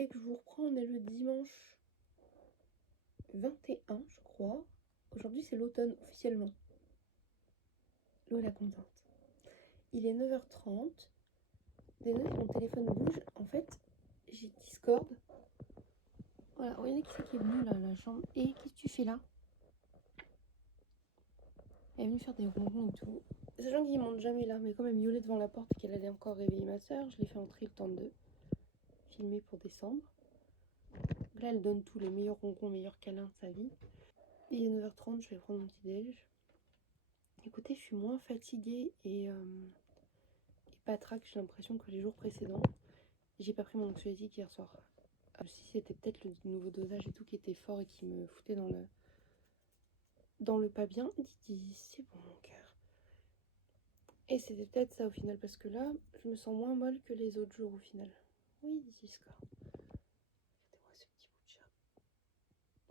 expliquer que je vous reprends. On est le dimanche 21, je crois. Aujourd'hui, c'est l'automne officiellement. L'eau est la contente. Il est 9h30. Désolé, mon téléphone bouge. En fait, j'ai Discord. Voilà, regardez qui c'est qui est venu là à la chambre. Et qu'est-ce que tu fais là? Elle est venue faire des ronrons et tout. Sachant qu'il monte jamais là, mais quand même miaulé devant la porte et qu'elle allait encore réveiller ma soeur, je l'ai fait entrer le temps de filmer pour décembre. Donc là, elle donne tous les meilleurs ronrons, meilleurs câlins de sa vie. Il est 9h30, je vais prendre mon petit déj. Écoutez, je suis moins fatiguée et patraque, j'ai l'impression, que les jours précédents. J'ai pas pris mon anxiolytique hier soir. Si c'était peut-être le nouveau dosage et tout qui était fort et qui me foutait dans le pas bien. Didi, c'est bon mon cœur. Et c'était peut-être ça au final, parce que là, je me sens moins molle que les autres jours au final. Oui, Didi Score. Regardez-moi ce petit bout de chat.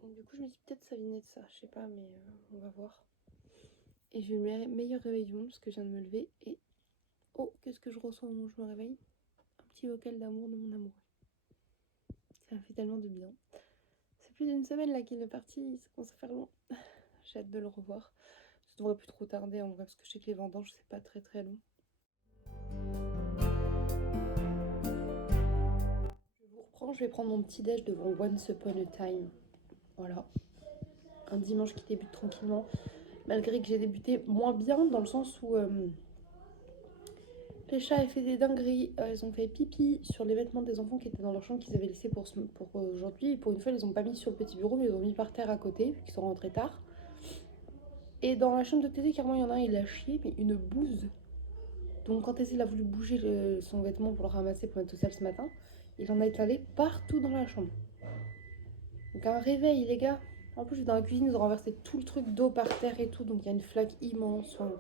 Donc, du coup, je me dis peut-être ça venait de ça, je sais pas, mais on va voir. Et j'ai eu le meilleur réveil du monde parce que je viens de me lever et oh, qu'est-ce que je ressens au moment où je me réveille? Un petit vocal d'amour de mon amoureux. Ça me fait tellement de bien. C'est plus d'une semaine là qu'il est parti, ça commence à faire long. J'ai hâte de le revoir. Ça devrait plus trop tarder en vrai, parce que je sais que les vendanges, c'est pas très très long. Je vous reprends, je vais prendre mon petit déj devant Once Upon a Time. Voilà. Un dimanche qui débute tranquillement. Malgré que j'ai débuté moins bien, dans le sens où les chats avaient fait des dingueries. Ils ont fait pipi sur les vêtements des enfants qui étaient dans leur chambre qu'ils avaient laissés pour aujourd'hui. Et pour une fois, ils les ont pas mis sur le petit bureau, mais ils les ont mis par terre à côté, vu qu'ils sont rentrés tard. Et dans la chambre de Tété, carrément, il y en a un, il a chié, mais une bouse. Donc quand Tété a voulu bouger son vêtement pour le ramasser pour mettre au sale ce matin, il en a étalé partout dans la chambre. Donc un réveil, les gars. En plus, je suis dans la cuisine, ils ont renversé tout le truc d'eau par terre et tout, donc il y a une flaque immense. Enfin...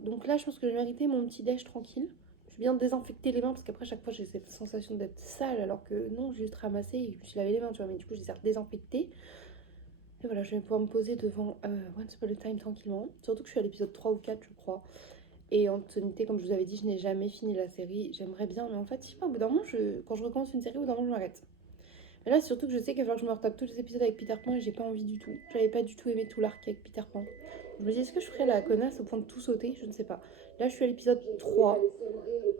Donc là, je pense que j'ai mérité mon petit déj tranquille. Je vais bien désinfecter les mains parce qu'après, chaque fois, j'ai cette sensation d'être sale alors que non, j'ai juste ramassé et je me suis lavé les mains, tu vois. Mais du coup, je les ai désinfectées. Et voilà, je vais pouvoir me poser devant Once Upon a Time tranquillement. Surtout que je suis à l'épisode 3 ou 4, je crois. Et en toute honnêteté, comme je vous avais dit, je n'ai jamais fini la série. J'aimerais bien, mais en fait, je sais pas, au bout d'un moment, quand je recommence une série, au bout d'un moment, je m'arrête. Mais là, c'est surtout que je sais qu'il va falloir que je me retape tous les épisodes avec Peter Pan et j'ai pas envie du tout. J'avais pas du tout aimé tout l'arc avec Peter Pan. Je me dis, est-ce que je ferais la connasse au point de tout sauter? Je ne sais pas. Là, je suis à l'épisode 3,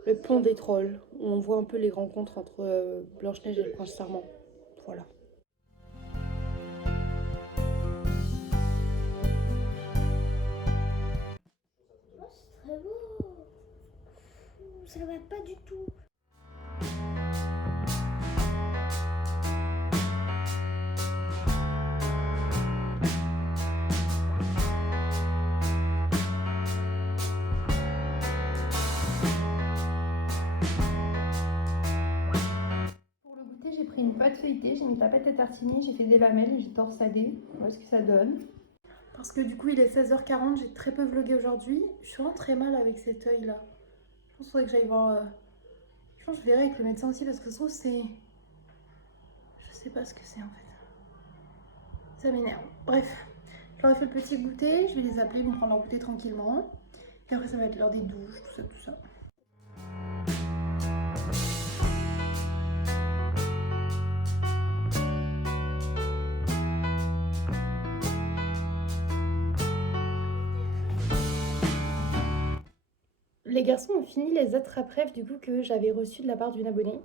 le pont des trolls, où on voit un peu les rencontres entre Blanche-Neige et le prince charmant. Voilà. Oh, c'est très beau. Ça va pas du tout. Pour le goûter, j'ai pris une pâte feuilletée, j'ai mis la pâte à tartiner, j'ai fait des lamelles et j'ai torsadé. Voilà ce que ça donne. Parce que du coup, il est 16h40, j'ai très peu vlogué aujourd'hui. Je suis vraiment très mal avec cet œil là. Je pense qu'il faudrait que j'aille voir. Je pense que je verrai avec le médecin aussi parce que ça se trouve, c'est. Je sais pas ce que c'est en fait. Ça m'énerve. Bref, je leur ai fait le petit goûter, je vais les appeler, ils vont prendre leur goûter tranquillement. Et après, ça va être l'heure des douches, tout ça, tout ça. Les garçons ont fini les attrape-rêves du coup que j'avais reçus de la part d'une abonnée.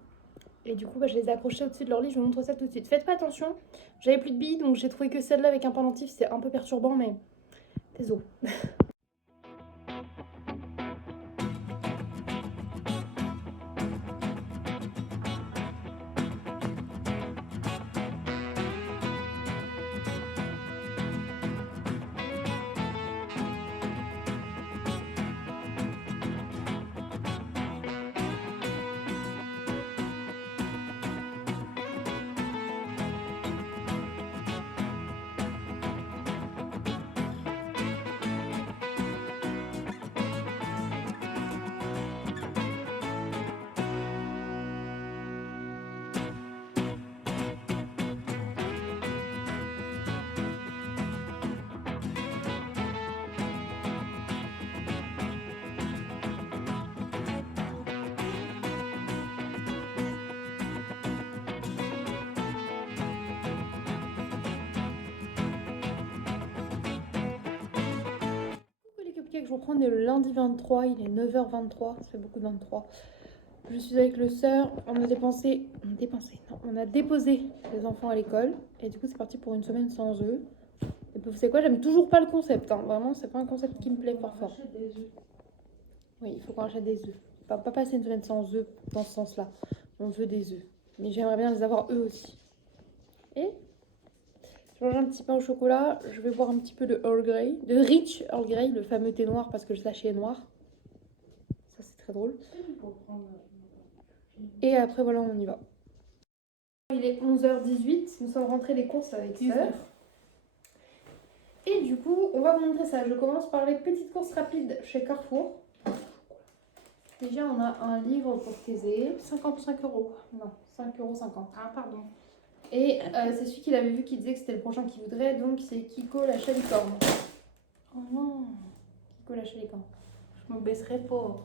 Et du coup, je les ai accrochés au-dessus de leur lit, je vous montre ça tout de suite. Faites pas attention, j'avais plus de billes, donc j'ai trouvé que celle-là avec un pendentif, c'est un peu perturbant, mais désolé. que je reprends, on est le lundi 23, il est 9h23, ça fait beaucoup de 23. Je suis avec le sœur, on a déposé les enfants à l'école. Et du coup, c'est parti pour une semaine sans œufs. Et puis, vous savez quoi, j'aime toujours pas le concept. Hein. Vraiment, c'est pas un concept qui me plaît fort fort. Oui, il faut qu'on achète des œufs. Pas passer une semaine sans œufs dans ce sens-là. On veut des œufs. Mais j'aimerais bien les avoir eux aussi. Et je mange un petit pain au chocolat. Je vais boire un petit peu de Earl Grey. De Rich Earl Grey, le fameux thé noir parce que le sachet est noir. Ça, c'est très drôle. Et après, voilà, on y va. Il est 11h18. Nous sommes rentrés des courses avec sœur. Et du coup, on va vous montrer ça. Je commence par les petites courses rapides chez Carrefour. Déjà, on a un livre pour Thésée. 55 €. Non, 5,50 €. Ah, pardon. Et c'est celui qu'il avait vu qui disait que c'était le prochain qu'il voudrait. Donc, c'est Kiko la chalicorne. Oh non, Kiko la chalicorne. je me baisserai pas.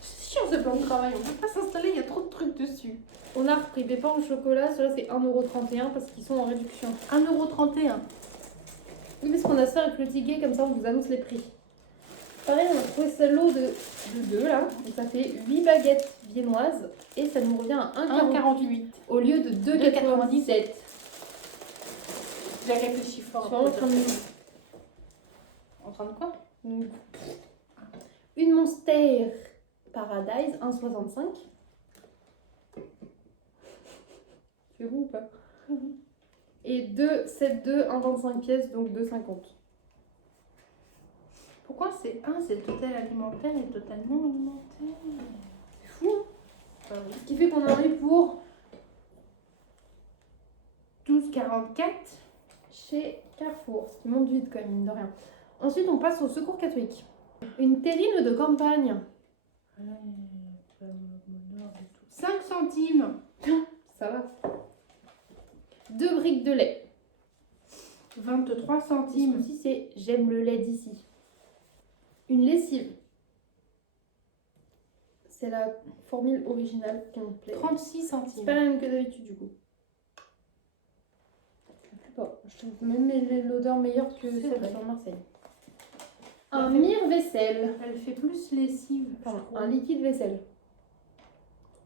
C'est chiant ce plan de travail. On peut pas s'installer, il y a trop de trucs dessus. On a repris des pains au chocolat. Ceux-là, c'est 1,31 € parce qu'ils sont en réduction. 1,31 €. Oui, parce qu'on a ça avec le ticket. Comme ça, on vous annonce les prix. Pareil, on a trouvé ce lot de 2 là. Donc, ça fait 8 baguettes viennoises. Et ça nous revient à 1,48 € au lieu de 2,97 €. J'ai réfléchi Je fort. suis vraiment en train de... En train de quoi? Une Monster Paradise, 1,65 €. C'est vous ou pas? Et 2 7,2, 1,25 pièces, donc 2,50 €. Pourquoi c'est c'est total alimentaire et total non alimentaire? C'est fou, hein? Ce qui fait qu'on en a eu pour 12,44 chez Carrefour, ce qui monte vite quand même, mine de rien. Ensuite, on passe au secours catholique. Une terrine de campagne. 5 centimes. Ça va. 2 briques de lait. 23 Ce centimes. coup-ci, c'est j'aime le lait d'ici. Une lessive. C'est la formule originale qui me plaît. 36 C'est centimes. pas la même que d'habitude du coup. Je trouve même l'odeur meilleure que C'est celle vrai. sur Marseille. Un mire-vaisselle. Elle fait plus lessive. Pardon, je trouve. un liquide vaisselle.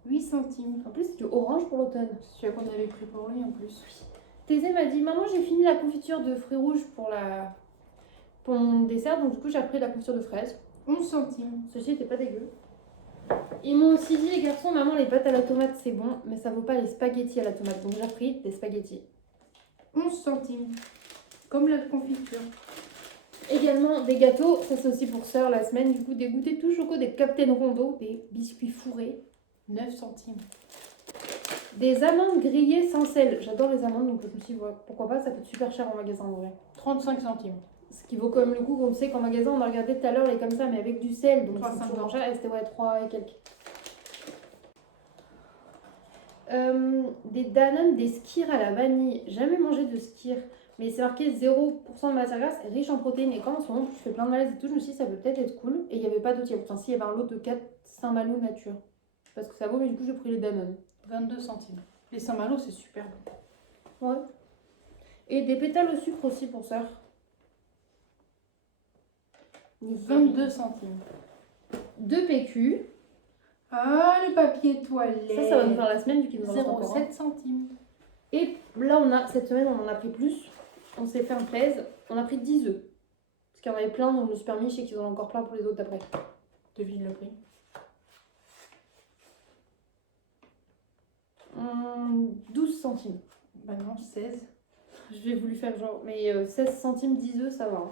8 centimes. En plus, c'est du orange pour l'automne. C'est celui qu'on avait pris pour lui en plus. Thésée m'a dit maman, j'ai fini la confiture de fruits rouges pour mon dessert, donc du coup j'ai repris la confiture de fraises. 11 centimes. Ceci était pas dégueu. Ils m'ont aussi dit les garçons, maman, les pâtes à la tomate c'est bon, mais ça vaut pas les spaghettis à la tomate, donc j'ai repris des spaghettis. 11 centimes. Comme la confiture. Également des gâteaux, ça c'est aussi pour sœur la semaine, du coup des goûters tout choco, des Captain Rondo, des biscuits fourrés. 9 centimes. Des amandes grillées sans sel. J'adore les amandes, donc je me suis dit, voilà, pourquoi pas, ça coûte super cher en magasin en vrai. 35 centimes. Ce qui vaut quand même le coup, comme on sait qu'en magasin, on a regardé tout à l'heure les comme ça, mais avec du sel, donc 3,50. c'est toujours moins cher, et c'était 3 et quelques. Des Danone, des skirs à la vanille. Jamais mangé de skirs, mais c'est marqué 0% de matière grasse, riche en protéines. Et comme en ce moment, je fais plein de malaises et tout, je me suis dit, ça peut peut-être être cool. Et il n'y avait pas d'autres yaourts. Enfin, si, il y avait un lot de 4 Saint-Malo nature. Parce que ça vaut, mais du coup, j'ai pris les Danone. 22 centimes. Les Saint-Malo, c'est super bon. Ouais. Et des pétales au sucre aussi pour sœur. 22 centimes. 2 PQ. Ah, le papier toilette. Ça va nous faire la semaine du coup. Nous en reste encore un. 0,7 centimes. Et là, cette semaine, on en a pris plus. On s'est fait un plaise. On a pris 10 œufs. Parce qu'il y en avait plein, donc je me suis permis. Je sais qu'ils en ont encore plein pour les autres après. Devine le prix. 12 centimes. Bah non, 16. Je vais voulu faire genre. Mais 16 centimes, 10 œufs, ça va. Hein.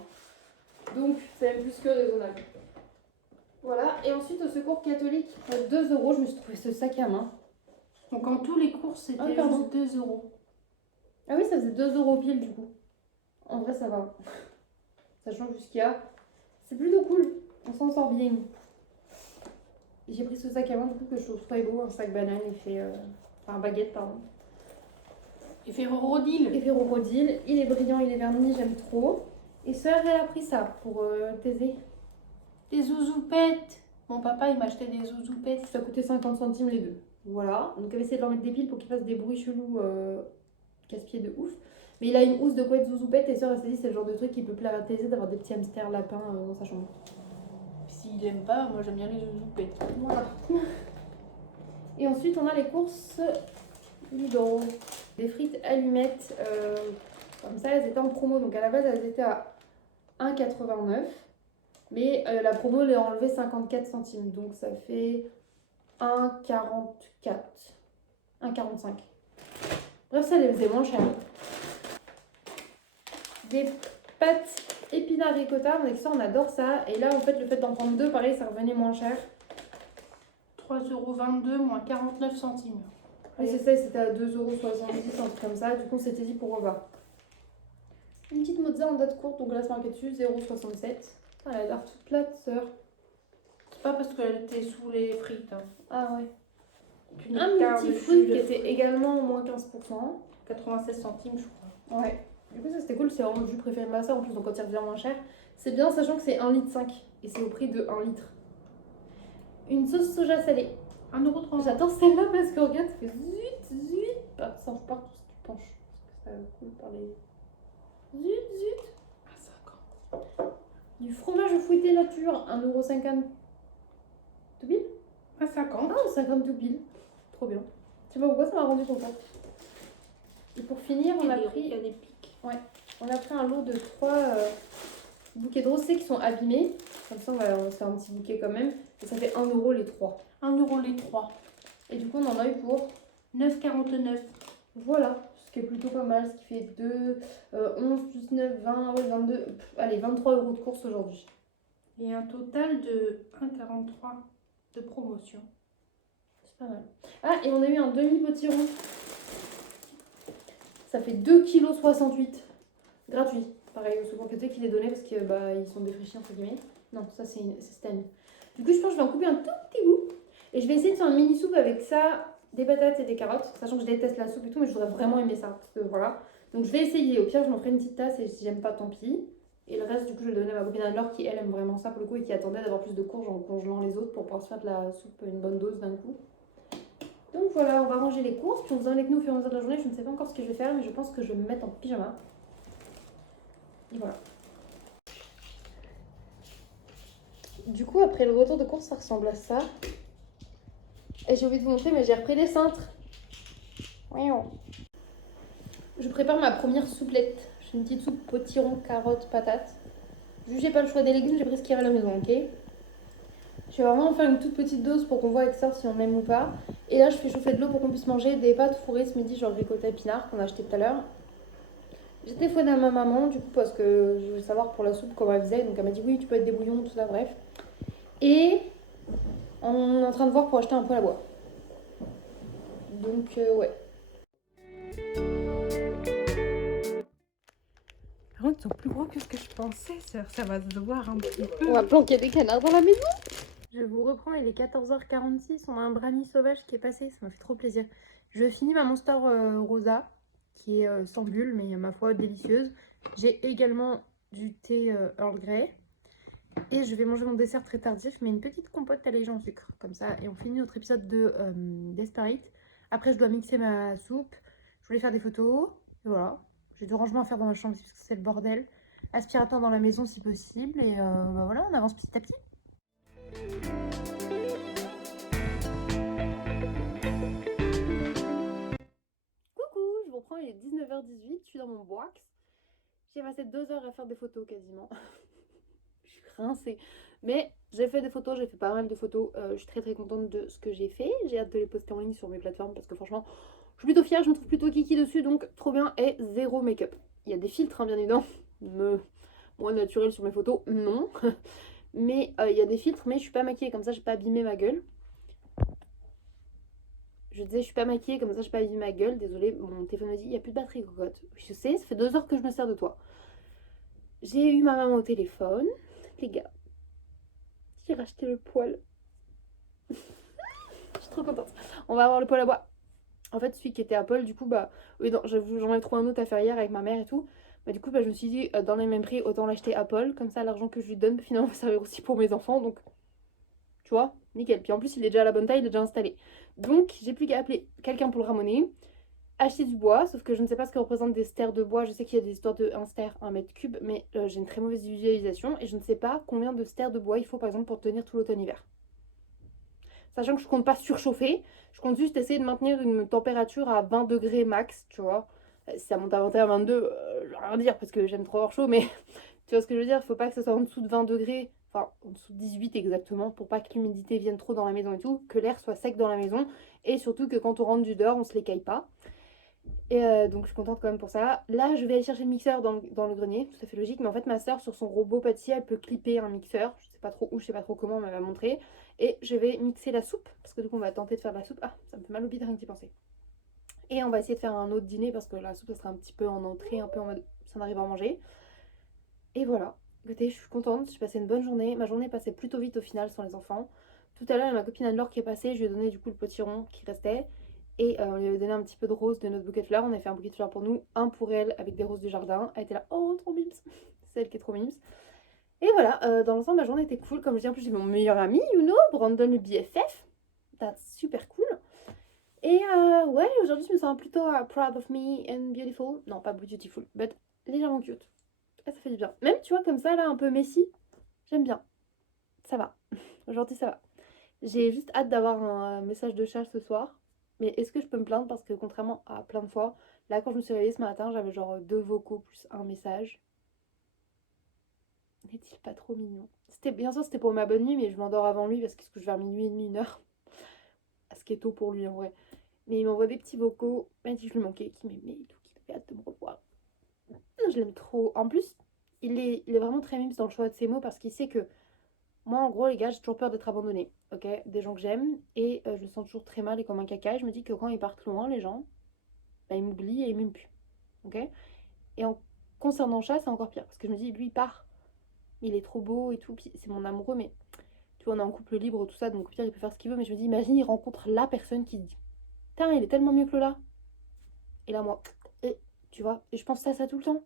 Donc, c'est même plus que raisonnable. Voilà. Et ensuite, au secours catholique, 2 €. Je me suis trouvé ce sac à main. Donc en tous les courses, c'était Ah, pardon. juste 2 €. Ah oui, ça faisait 2 € pile du coup. En vrai, ça va. Ça change de ce qu'il y a. C'est plutôt cool. On s'en sort bien. J'ai pris ce sac à main du coup que je trouve très beau. Un sac banane effet. Enfin, baguette, pardon. Et Ferrodil. Effet Rodil. Il est brillant, il est verni, j'aime trop. Et sœur, elle a pris ça pour Thésée. Des zouzoupettes. Mon papa, il m'achetait des zouzoupettes. Ça coûtait 50 centimes les deux. Voilà. Donc, elle va essayer de leur mettre des piles pour qu'ils fassent des bruits chelous casse-pieds de ouf. Mais il a une housse de couette zouzoupette et sœur elle s'est dit c'est le genre de truc qui peut plaire à Thésée d'avoir des petits hamsters lapins dans sa chambre. S'il aime pas, moi j'aime bien les zouzoupettes. Voilà. Et ensuite on a les courses Lidl. Des frites allumettes comme ça, elles étaient en promo. Donc à la base elles étaient à 1,89. Mais la promo elle a enlevé 54 centimes. Donc ça fait 1,44. 1,45. Bref, ça les faisait moins cher. Des pâtes épinards ricotta, avec ça on adore ça. Et là en fait le fait d'en prendre deux, pareil, ça revenait moins cher. 3,22 € moins 49 centimes. Oui c'est ça, c'était à 2,70 €, un truc comme ça. Du coup on s'était dit pour revoir. Une petite mozza en date courte, donc là c'est marqué dessus, 0,67. Ah, elle a l'air toute plate, sœur. C'est pas parce qu'elle était sous les frites. Hein. Ah ouais. Qu'une Un hectare petit de fruit jus qui de était également au moins 15%. 96 centimes, je crois. Ouais. Du coup ça c'était cool, c'est vraiment le jus préféré de ma sœur en plus, donc quand il revient moins cher. C'est bien sachant que c'est 1,5 litre et c'est au prix de 1 litre. Une sauce soja salée. 1,30 €. J'adore celle-là parce que regarde, ça fait zut, zut. Ah, ça repart tout ce qui penche. Parce que ça coule par les... Zut, zut. À 50. Du fromage fouetté nature, 1,50 € tout pile. À 50. Ah, 50 tout pile. Trop bien. Je sais pas pourquoi ça m'a rendu contente. Et pour finir, on a pris... Il y a des pics. Ouais. On a pris un lot de 3 bouquets de roses qui sont abîmés. Comme ça, on va se faire un petit bouquet quand même. Et ça fait 1 € les 3. 1 € les 3. Et du coup, on en a eu pour 9,49 €. voilà, ce qui est plutôt pas mal, ce qui fait 2, 11 plus 9, 20, ouais, 22, allez, 23 € de course aujourd'hui. Et un total de 1,43 € de promotion. C'est pas mal. Ah, et on a eu un demi-potiron. Ça fait 2,68 kg. Gratuit. Pareil, au second côté qui les donnait parce que bah, ils sont défraîchis entre guillemets. Non, ça c'est Stan. Du coup, je pense que je vais en couper un tout petit bout. Et je vais essayer de faire une mini soupe avec ça, des patates et des carottes. Sachant que je déteste la soupe et tout, mais je voudrais vraiment aimer ça. Parce que voilà. Donc je vais essayer. Au pire, je m'en ferai une petite tasse et si j'aime pas, tant pis. Et le reste, du coup, je vais le donner à ma copine Anne-Laure qui, elle, aime vraiment ça pour le coup et qui attendait d'avoir plus de courges en congelant les autres pour pouvoir se faire de la soupe, une bonne dose d'un coup. Donc voilà, on va ranger les courses. Puis on vous en avec nous au fur et à mesure de la journée. Je ne sais pas encore ce que je vais faire, mais je pense que je vais me mettre en pyjama. Et voilà. Du coup, après le retour de course, ça ressemble à ça. Et j'ai oublié de vous montrer, mais j'ai repris les cintres. Je prépare ma première souplette. J'ai une petite soupe potiron, carottes, patates. Vu que j'ai pas le choix des légumes, j'ai pris ce qu'il y avait à la maison, ok? Je vais vraiment en faire une toute petite dose pour qu'on voit avec ça si on aime ou pas. Et là, je fais chauffer de l'eau pour qu'on puisse manger des pâtes fourrées ce midi, genre ricotta épinard qu'on a acheté tout à l'heure. J'ai téléphoné à ma maman, du coup, parce que je voulais savoir pour la soupe comment elle faisait. Donc elle m'a dit oui, tu peux être des bouillons, tout ça, bref. Et on est en train de voir pour acheter un poêle à bois. Donc ouais. Par contre, ils sont plus gros que ce que je pensais, ça va se voir un petit peu. On va planquer des canards dans la maison. Je vous reprends, il est 14h46. On a un brownie sauvage qui est passé, ça m'a fait trop plaisir. Je finis ma Monster Rosa, qui est sans bulle, mais ma foi délicieuse. J'ai également du thé Earl Grey. Et je vais manger mon dessert très tardif, mais une petite compote allégée en sucre, comme ça. Et on finit notre épisode de Desperate. Après, je dois mixer ma soupe. Je voulais faire des photos. Et voilà. J'ai du rangement à faire dans ma chambre parce que c'est le bordel. Aspirateur dans la maison si possible. Et bah voilà, on avance petit à petit. Coucou, je vous reprends, il est 19h18. Je suis dans mon box. J'ai passé 2 heures à faire des photos quasiment. Je suis rincée. Mais j'ai fait des photos, j'ai fait pas mal de photos. Je suis très très contente de ce que j'ai fait. J'ai hâte de les poster en ligne sur mes plateformes parce que franchement, je suis plutôt fière. Je me trouve plutôt kiki dessus, donc trop bien. Et zéro make-up. Il y a des filtres, hein, bien évidemment. Moi, naturel sur mes photos, non. Mais il y a des filtres, mais je suis pas maquillée comme ça, j'ai pas abîmé ma gueule. Je disais, je suis pas maquillée comme ça, j'ai pas abîmé ma gueule. Désolée, mon téléphone me dit, il n'y a plus de batterie, cocotte. Je sais, ça fait 2 heures que je me sers de toi. J'ai eu ma maman au téléphone. Les gars, j'ai racheté le poêle. Je suis trop contente. On va avoir le poêle à bois. En fait, celui qui était Apple, du coup, bah, oui, j'en ai trouvé un autre à faire hier avec ma mère et tout. Bah, du coup, bah, je me suis dit, dans les mêmes prix, autant l'acheter Apple. Comme ça, l'argent que je lui donne, finalement, va servir aussi pour mes enfants. Donc, tu vois, nickel. Puis en plus, il est déjà à la bonne taille, il est déjà installé. Donc, j'ai plus qu'à appeler quelqu'un pour le ramoner. acheter du bois, sauf que je ne sais pas ce que représentent des stères de bois. Je sais qu'il y a des histoires de 1 stère, 1 mètre cube, mais j'ai une très mauvaise visualisation et je ne sais pas combien de stères de bois il faut par exemple pour tenir tout l'automne-hiver. Sachant que je compte pas surchauffer, je compte juste essayer de maintenir une température à 20 degrés max, tu vois. Si ça monte à 21, 22, je vais rien dire parce que j'aime trop avoir chaud, mais tu vois ce que je veux dire, faut pas que ça soit en dessous de 20 degrés, enfin en dessous de 18 exactement, pour pas que l'humidité vienne trop dans la maison et tout, que l'air soit sec dans la maison, et surtout que quand on rentre du dehors, on se l'écaille pas. Et donc je suis contente quand même pour ça. Là, je vais aller chercher le mixeur dans le grenier, tout à fait logique. Mais en fait, ma soeur, sur son robot pâtissier, elle peut clipper un mixeur. Je sais pas trop où, je sais pas trop comment, mais elle m'a montré. Et je vais mixer la soupe, parce que du coup, on va tenter de faire de la soupe. Ah, ça me fait mal au bide rien que d'y penser. Et on va essayer de faire un autre dîner, parce que la soupe, ça sera un petit peu en entrée, un peu en mode ça arrive à manger. Et voilà. Écoutez, je suis contente, j'ai passé une bonne journée. Ma journée est passée plutôt vite au final sans les enfants. Tout à l'heure, il y a ma copine Anne-Laure qui est passée, je lui ai donné du coup le potiron qui restait. Et on lui avait donné un petit peu de rose de notre bouquet de fleurs. On a fait un bouquet de fleurs pour nous, un pour elle avec des roses du jardin. Elle était là, oh trop mimes. C'est elle qui est trop mimes. Et voilà, dans l'ensemble, ma journée était cool. Comme je dis, en plus, j'ai mon meilleur ami, Brandon le BFF. That's super cool. Et ouais, aujourd'hui, je me sens plutôt proud of me and beautiful. Non, pas beautiful, but légèrement cute. Et ça fait du bien. Même, tu vois, comme ça, là, un peu messy, j'aime bien. Ça va. Aujourd'hui, ça va. J'ai juste hâte d'avoir un message de chat ce soir. Mais est-ce que je peux me plaindre parce que contrairement à plein de fois, là quand je me suis réveillée ce matin, j'avais genre 2 vocaux plus un message. N'est-il pas trop mignon? Bien sûr c'était pour ma bonne nuit, mais je m'endors avant lui parce que je couche vers minuit et demi, 1 heure. Ce qui est tôt pour lui en vrai. Mais il m'envoie des petits vocaux, même si je lui manquais, qui m'aimait et tout, qui avait hâte de me revoir. Je l'aime trop. En plus, il est vraiment très mime dans le choix de ses mots parce qu'il sait que moi, en gros, les gars, j'ai toujours peur d'être abandonnée, ok? Des gens que j'aime, et je me sens toujours très mal et comme un caca. Et je me dis que quand ils partent loin, les gens, bah, ils m'oublient et ils m'aiment plus, ok? Et en concernant chat, c'est encore pire, parce que je me dis, lui, il part, il est trop beau et tout, puis c'est mon amoureux, mais tu vois, on est en couple libre, tout ça, donc au pire, il peut faire ce qu'il veut, mais je me dis, imagine, il rencontre la personne qui se dit, putain, il est tellement mieux que Lola. Et là, moi, et, tu vois, et je pense à ça tout le temps.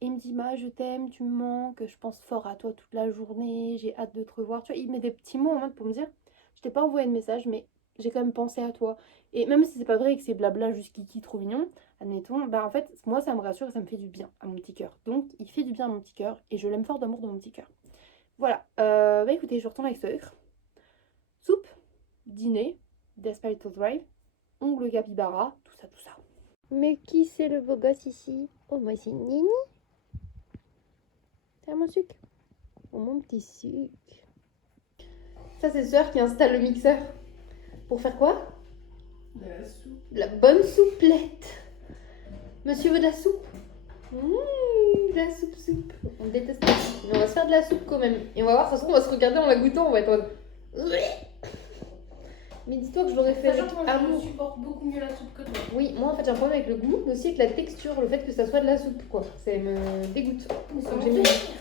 Et il me dit, je t'aime, tu me manques, je pense fort à toi toute la journée, j'ai hâte de te revoir. Tu vois, il met des petits mots en mode pour me dire, je t'ai pas envoyé de message, mais j'ai quand même pensé à toi. Et même si c'est pas vrai et que c'est blabla juste kiki trop mignon, admettons, en fait, moi ça me rassure et ça me fait du bien à mon petit cœur. Donc il fait du bien à mon petit cœur et je l'aime fort d'amour dans mon petit cœur. Voilà, bah écoutez, je retourne avec sucre. Soupe, dîner, Desperate Drive, ongle capybara, tout ça, tout ça. Mais qui c'est le beau gosse ici? Oh, moi c'est Nini. C'est mon sucre. Oh, mon petit sucre. Ça c'est sœur qui installe le mixeur. Pour faire quoi? De la soupe. De la bonne souplette. Monsieur veut de la soupe? De la soupe. On déteste la soupe. Mais on va se faire de la soupe quand même. Et on va voir, de toute façon, on va se regarder en la goûtant, on va être en mode... Mais dis-toi que je l'aurais fait avec Sachant que moi, je amour. supporte beaucoup mieux la soupe que toi. Oui, moi en fait j'ai un problème avec le goût, mais aussi avec la texture, le fait que ça soit de la soupe, quoi. Ça me dégoûte. Mais ça Donc, m'en j'ai mis- fait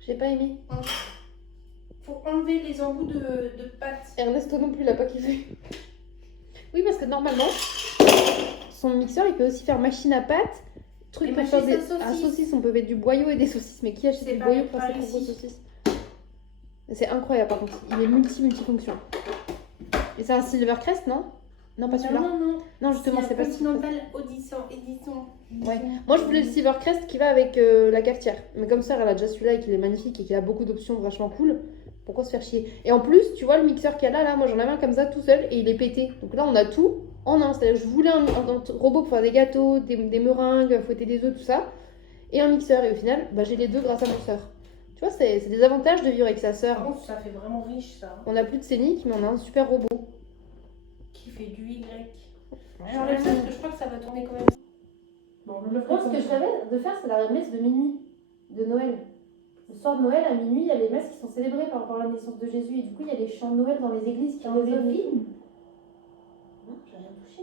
J'ai pas aimé. Faut enlever les embouts de pâte. Ernesto non plus, il a pas kiffé. Oui, parce que normalement, son mixeur il peut aussi faire machine à pâte. Truc Et pour faire machine des à saucisses. saucisses, on peut mettre du boyau et des saucisses. Mais qui achète C'est du pas- boyau pour pas faire ses propres ici. saucisses? C'est incroyable par contre, il est multifonction. Et c'est un Silvercrest, non? Non, pas celui-là. Non. Non, justement, c'est pas celui-là. Continental Edison. Ouais. Moi, je voulais le Silvercrest qui va avec la cafetière. Mais comme ça, elle a déjà celui-là et qu'il est magnifique et qu'il a beaucoup d'options vachement cool. Pourquoi se faire chier? Et en plus, tu vois, le mixeur qu'il y a là, moi j'en avais un comme ça tout seul et il est pété. Donc là, on a tout en un. C'est-à-dire, je voulais un robot pour faire des gâteaux, des meringues, fouetter des œufs, tout ça. Et un mixeur. Et au final, j'ai les deux grâce à mon soeur. Tu vois, c'est des avantages de vivre avec sa Par soeur. contre, ça fait vraiment riche ça. On a plus de scénic, mais on a un super robot. Qui fait du Y. Ouais, J'enlève ça parce que je crois que ça va tourner quand même. Bon, je le ferai Moi, ce que je savais de faire, c'est la messe de minuit, de Noël. Le soir de Noël, à minuit, il y a les messes qui sont célébrées par rapport à la naissance de Jésus. Et du coup, il y a les chants de Noël dans les églises qui résonnent. Non, j'ai rien touché.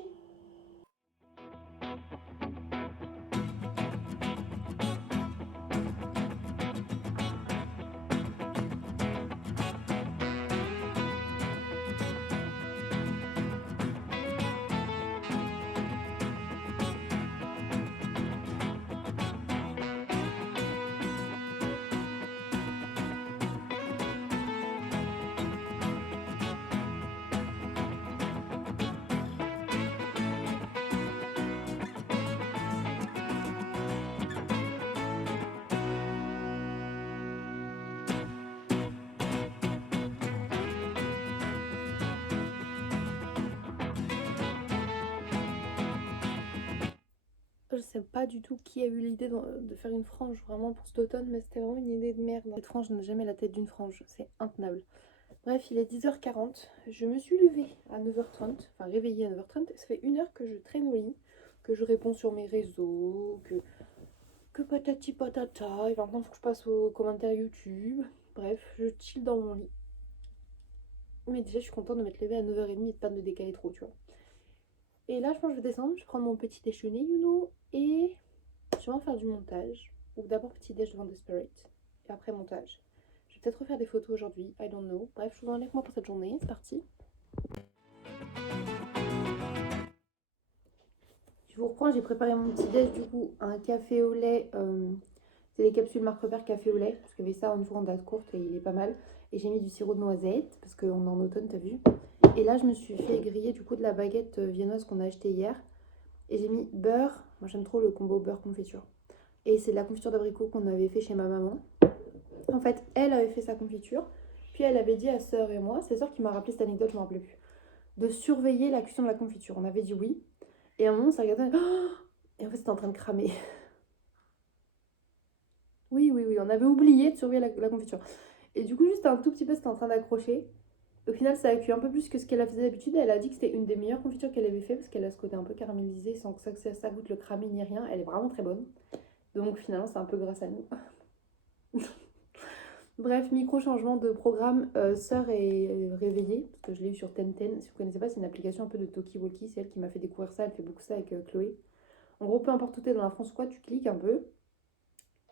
je sais pas du tout qui a eu l'idée de faire une frange vraiment pour cet automne, mais c'était vraiment une idée de merde. Cette frange n'a jamais la tête d'une frange, c'est intenable. Bref, il est 10h40, je me suis levée à 9h30, enfin réveillée à 9h30, ça fait 1 heure que je traîne au lit, que je réponds sur mes réseaux, que patati patata, et maintenant il faut que je passe aux commentaires YouTube. Bref, je chill dans mon lit. Mais déjà, je suis contente de m'être levée à 9h30 et de pas me décaler trop, tu vois. Et là, je pense que je vais descendre, je vais prendre mon petit déjeuner, et je vais en faire du montage. Ou d'abord petit déj devant Desperate, et après montage. Je vais peut-être refaire des photos aujourd'hui, I don't know. Bref, je vous en avec moi pour cette journée, c'est parti. Je vous reprends, j'ai préparé mon petit déj, du coup, un café au lait. C'est les capsules Marc Repère café au lait, parce qu'il y avait ça en jour en date courte et il est pas mal. Et j'ai mis du sirop de noisette, parce qu'on est en automne, t'as vu. Et là, je me suis fait griller du coup de la baguette viennoise qu'on a acheté hier. Et j'ai mis beurre, moi j'aime trop le combo beurre confiture. Et c'est de la confiture d'abricot qu'on avait fait chez ma maman. En fait, elle avait fait sa confiture, puis elle avait dit à sœur et moi, c'est sœur qui m'a rappelé cette anecdote, je m'en rappelais plus, de surveiller la cuisson de la confiture. On avait dit oui. Et à un moment, on s'est regardé, oh, et en fait, c'était en train de cramer. Oui, on avait oublié de surveiller la confiture. Et du coup, juste un tout petit peu, c'était en train d'accrocher. Au final, ça a cuit un peu plus que ce qu'elle a fait d'habitude. Elle a dit que c'était une des meilleures confitures qu'elle avait fait parce qu'elle a ce côté un peu caramélisé sans que ça goûte le cramé ni rien. Elle est vraiment très bonne. Donc finalement, c'est un peu grâce à nous. Bref, micro-changement de programme. Sœur est réveillée parce que je l'ai eu sur Tenten. Si vous connaissez pas, c'est une application un peu de talkie-walkie. C'est elle qui m'a fait découvrir ça. Elle fait beaucoup ça avec Chloé. En gros, peu importe où t'es dans la France ou quoi, tu cliques un peu.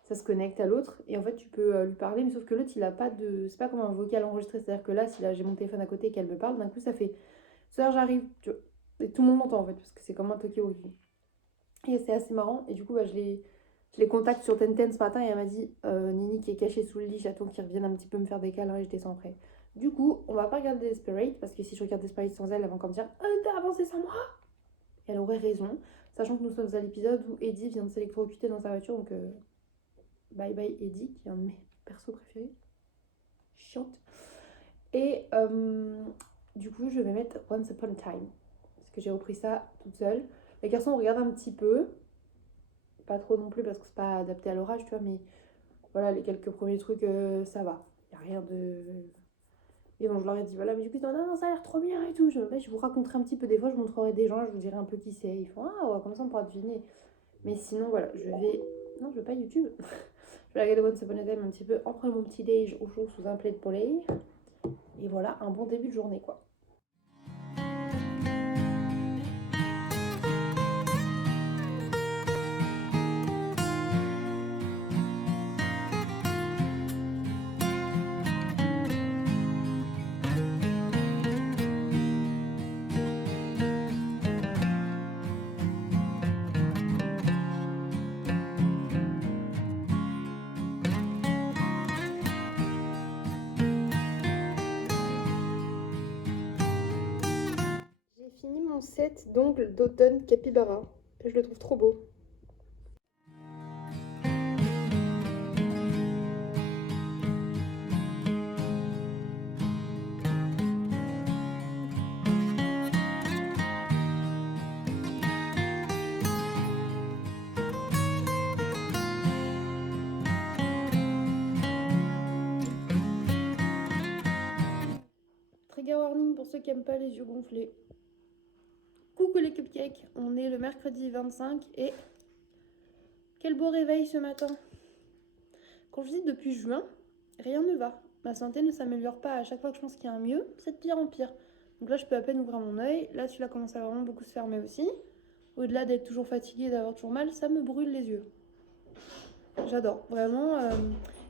Ça se connecte à l'autre et en fait tu peux lui parler, mais sauf que l'autre il a pas de, c'est pas comme un vocal enregistré, c'est à dire que là si là j'ai mon téléphone à côté et qu'elle me parle, d'un coup ça fait sœur j'arrive, tu vois, et tout le monde m'entend en fait parce que c'est comme un talkie-walkie et c'est assez marrant. Et du coup je les contacte sur Tenten ce matin et elle m'a dit Nini qui est cachée sous le lit, j'attends qu'il revienne un petit peu me faire des câlins et je descends après. Du coup on va pas regarder Desperate parce que si je regarde Desperate sans elle, elle va encore me dire t'as avancé sans moi, et elle aurait raison, sachant que nous sommes à l'épisode où Eddie vient de s'électrocuter dans sa voiture, donc bye bye Eddie, qui est un de mes persos préférés. Chiante. Et du coup, je vais mettre Once Upon a Time. Parce que j'ai repris ça toute seule. Les garçons, on regarde un petit peu. Pas trop non plus parce que c'est pas adapté à l'orage, tu vois. Mais voilà, les quelques premiers trucs, ça va. Y a rien de... Et bon, je leur ai dit, voilà, mais du coup, non, ça a l'air trop bien et tout. Je vous raconterai un petit peu des fois, je montrerai des gens, je vous dirai un peu qui c'est. Ils font, ah ouais, comme ça on pourra deviner. Mais sinon, voilà, je vais... Non, je veux pas YouTube. Je vais regarder Once Upon a Time un petit peu en prenant mon petit déj au chaud sous un plaid de soleil. Et voilà, un bon début de journée quoi. J'ai fini mon set d'ongles d'automne Capybara. Je le trouve trop beau. Trigger warning pour ceux qui n'aiment pas les yeux gonflés. Coucou les cupcakes, on est le mercredi 25 et quel beau réveil ce matin. Quand je dis depuis juin, rien ne va. Ma santé ne s'améliore pas. À chaque fois que je pense qu'il y a un mieux, c'est de pire en pire. Donc là, je peux à peine ouvrir mon œil. Là, celui-là commence à vraiment beaucoup se fermer aussi. Au-delà d'être toujours fatiguée et d'avoir toujours mal, ça me brûle les yeux. J'adore, vraiment.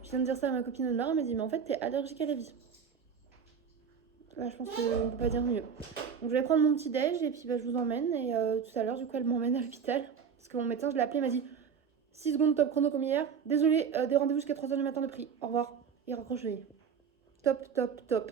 Je viens de dire ça à ma copine Laura, elle m'a dit, mais en fait, t'es allergique à la vie. Là, je pense qu'on ne peut pas dire mieux. Donc, je vais prendre mon petit déj et puis bah, je vous emmène. Et tout à l'heure, du coup, elle m'emmène à l'hôpital. Parce que mon médecin, je l'ai appelé, il m'a dit 6 secondes top chrono comme hier. Désolé, des rendez-vous jusqu'à 3h du matin de prix. Au revoir. Et raccroche le nez. Top, top, top.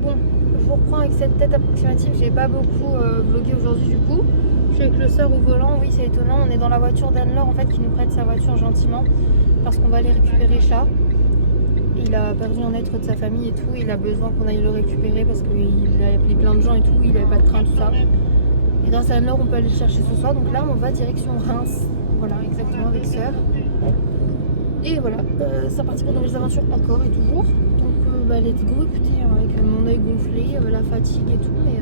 Bon, je vous reprends reprends avec cette tête approximative. J'ai pas beaucoup vlogué aujourd'hui du coup. Je suis avec le sœur au volant. Oui, c'est étonnant. On est dans la voiture d'Anne-Laure en fait qui nous prête sa voiture gentiment parce qu'on va aller récupérer Chat. Il a perdu un être de sa famille et tout. Il a besoin qu'on aille le récupérer parce qu'il a appelé plein de gens et tout. Il avait pas de train, tout ça. Et grâce à Anne-Laure, on peut aller le chercher ce soir. Donc là, on va direction Reims. Voilà, exactement, avec sœur. Et voilà, ça partit pour de nouvelles aventures encore et toujours. Donc let's go, écoutez, avec mon œil gonflé, la fatigue et tout. Mais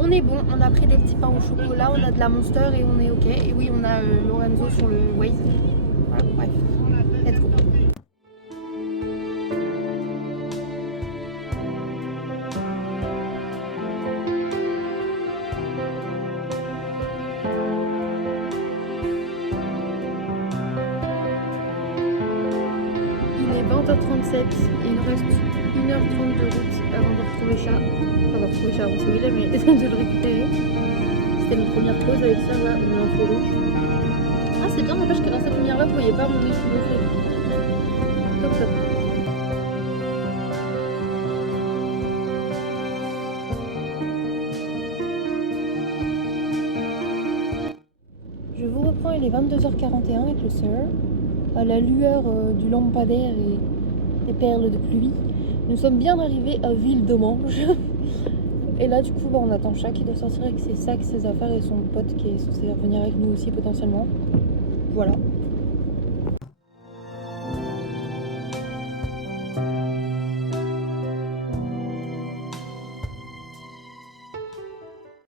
on est bon, on a pris des petits pains au chocolat, on a de la Monster et on est ok. Et oui, on a Lorenzo sur le Waze. Voilà, bref, let's go. Il est 20h37 et il nous reste 1h30 de route avant de retrouver Chat. Enfin, de retrouver Chat, on sait où il est, mais de le récupérer. C'était notre première pause avec ça là, on est en feu rouge. Ah, c'est bien, n'empêche que dans cette lumière là, vous voyez pas mon œil tout gonflé. Top top. Je vous reprends, il est 22h41 avec le sœur. À la lueur du lampadaire et des perles de pluie. Nous sommes bien arrivés à Ville-Domange. Et là, du coup, on attend Chat qui doit sortir avec ses sacs, ses affaires et son pote qui est censé venir avec nous aussi potentiellement. Voilà.